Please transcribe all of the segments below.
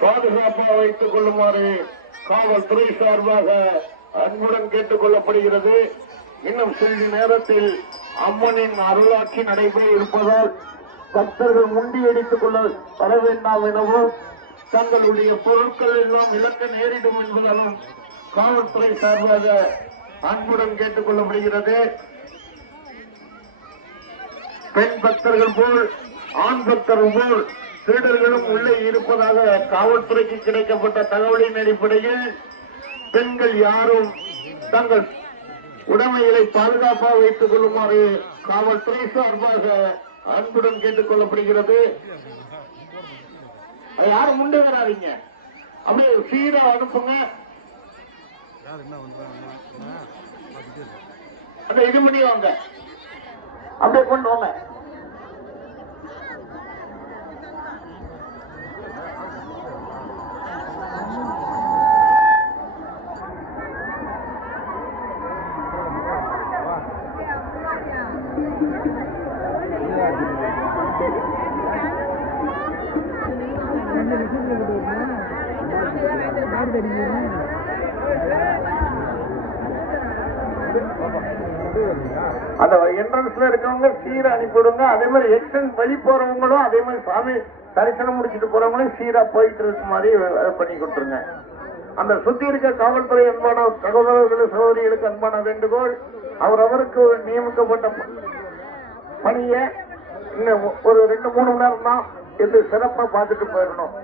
பாதுகாப்பாக வைத்துக் கொள்ளுமாறு காவல்துறை சார்பாக அன்புடன் கேட்டுக் கொள்ளப்படுகிறது. இன்னும் சிறிது நேரத்தில் அம்மனின் அருளாட்சி நடைபெற இருப்பதால் பக்தர்கள் முண்டியடித்துக் கொள்ள வர வேண்டாம் எனவும் தங்களுடைய பொருட்கள் எல்லாம் இழக்க நேரிடும் என்பதாலும் காவல்துறை சார்பாக அன்புடன் கேட்டுக் கொள்ளப்படுகிறது. பெண் பக்தர்கள் போல் ஆண் பக்தர்கள் போல் திருடர்களும் உள்ளே இருப்பதாக காவல்துறைக்கு கிடைக்கப்பட்ட தகவலின் அடிப்படையில் பெண்கள் யாரும் தங்கள் உடைமைகளை பாதுகாப்பாக வைத்துக் கொள்ளுமாறு காவல்துறை சார்பாக அன்புடன் கேட்டுக் கொள்ளப்படுகிறது. அது யாரும் வராதிங்க அப்படியே சீரா அனுப்புங்க. அப்படியே இது பண்ணி வாங்க அப்படியே கொண்டு வாங்க. அந்த என்ட்ரன்ஸ்ல இருக்கவங்க சீரா அனுப்பிவிடுங்க. அதே மாதிரி எக்ஸ்டென்ட் வழி போறவங்களும் அதே மாதிரி சாமி தரிசனம் முடிச்சுட்டு போறவங்களும் சீரா போயிட்டு இருக்க மாதிரி பண்ணி கொடுத்துருங்க. அந்த சுத்தி இருக்க காவல்துறை அன்பான சகோதரர்கள் சகோதரிகளுக்கு அன்பான வேண்டுகோள் அவர் அவருக்கு நியமிக்கப்பட்ட பணியை இன்னும் ஒரு ரெண்டு மூணு மணி நேரம் தான் இது சிறப்பா பார்த்துட்டு போயிடணும்.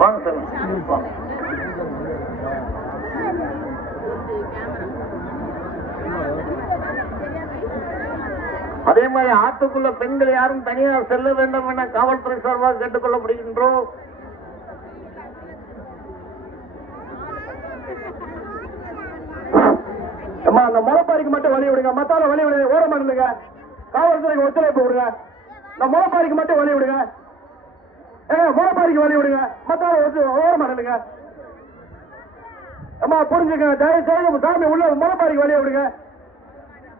வாங்க சார். வாங்க. அதே மாதிரி ஆத்துக்குள்ள பெண்கள் யாரும் தனியாக செல்ல வேண்டும் என காவல்துறை சார்பாக கேட்டுக்கொள்ளப்படுகின்றோம். அம்மா அந்த முளைப்பாரிக்கு மட்டும் வழி விடுங்க. மத்தால வழி விடுங்க ஓரமா இருந்துங்க காவல்துறைக்கு ஒத்துழைப்பு விடுங்க இந்த முளைப்பாரிக்கு மட்டும் வழி விடுங்க. ஏங்க முளைப்பாரிக்கு வழி விடுங்க. மத்தால ஒத்து இருந்துங்க அம்மா புரிஞ்சுங்க தயவு செய்து சாமி உள்ள முளைப்பாரிக்கு வழி விடுங்க.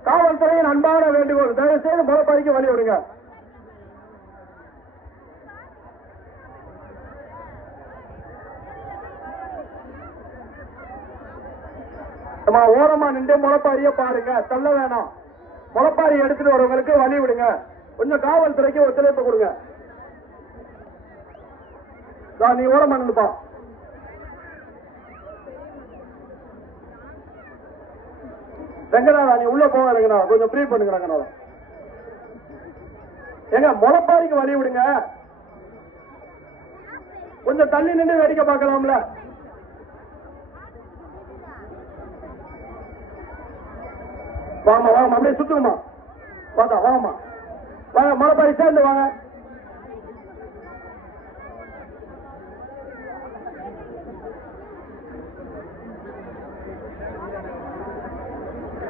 காவல்துறையின் அன்பான வேண்டுகோள் தயவு செய்து முளைப்பாரிக்கு வழி விடுங்க. ஓரமா நின்று முளப்பாரிய பாருங்க. தள்ள வேணாம். முளப்பாரி எடுத்துட்டு வரவங்களுக்கு வழி விடுங்க. கொஞ்சம் காவல்துறைக்கு ஒத்துழைப்பு கொடுங்க. நீ ஓரமா நின்றுப்பா ரங்கநாதா நீ உள்ள போக ரங்கநாதா. கொஞ்சம் ஃப்ரீ பண்ணுங்க ரங்கநாதா. ஏங்க முளப்பாரிக்கு வழி விடுங்க. கொஞ்சம் தள்ளி நின்று வேடிக்கை பார்க்கலாம்ல. வாமா வாமா அப்படியே சுத்துமா பார்த்தா வாமா வாங்க முளப்பாரி சேர்ந்து வாங்க.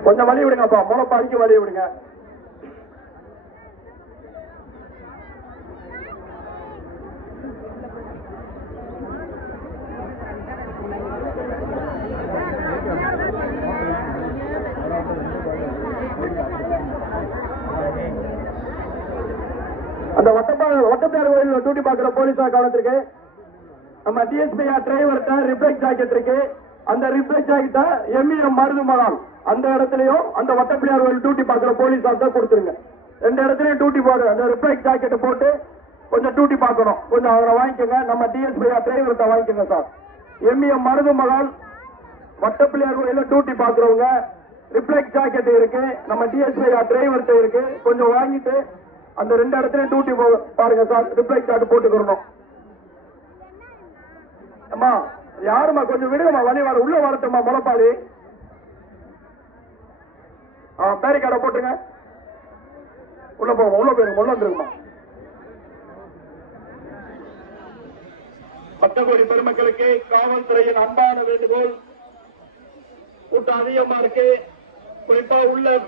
கொஞ்சம் வழி விடுங்கப்பா முளைப்பாரிக்கு வழி விடுங்க. அந்த வட்டப்பா வட்டத்தார் கோயில் டியூட்டி பார்க்குற போலீஸார் கவனத்திற்கு. நம்ம டிஎஸ்பி டிரைவர்கிட்ட ரிஃப்ளெக்ட் ஜாக்கெட் இருக்கு. அந்த ரிஃப்ளெக்ட் ஜாக்கெட்டை எம்இஎம் மருது மகால் அந்த இடத்துலயும் அந்த வட்டப்பிள்ளையார் கோயில் டியூட்டி பார்க்குற போலீஸ் தான் கொடுத்துருங்க. ரெண்டு இடத்துலயும் டியூட்டி போடு அந்த ரிஃப்ளெக்ட் ஜாக்கெட்டை போட்டு கொஞ்சம் டியூட்டி பார்க்கணும். கொஞ்சம் அவரை வாங்கிக்கோங்க. நம்ம டிஎஸ்பி டிரைவர்கிட்ட வாங்கிக்கோங்க சார் எம்இஎம் மருது மகால் வட்டப்பிள்ளையார் கோயில டியூட்டி பார்க்குறவங்க ரிஃப்ளெக்ட் ஜாக்கெட் இருக்கு. நம்ம டிஎஸ்பி டிரைவர்கிட்ட இருக்கு. கொஞ்சம் வாங்கிட்டு அந்த ரெண்டு இடத்துலயும் டியூட்டி பாருங்க சார் ரிஃப்ளெக்ட் ஜாக்கெட் போட்டுக்கிறணும். அம்மா யாரும்மா கொஞ்சம் விடுங்கம்மா வழி வர உள்ள வரட்டும்மா முளப்பாடி பேரி கடை போட்டுருங்க. உள்ள போங்க உள்ள போயிருங்க உள்ள வந்துருங்கம்மா. பக்தகோடி பெருமக்களுக்கு காவல்துறையின் அன்பான வேண்டுகோள். கூட்டம் அதிகமா இருக்கு. குறிப்பா உள்ள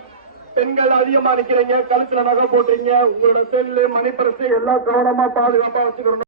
பெண்கள் அதிகமா நிக்கிறீங்க. கழுத்துல நகை போட்டுறீங்க உங்களோட செல்லு மணிப்பரசு எல்லாம் கவனமா பாதுகாப்பா வச்சுக்கணும்.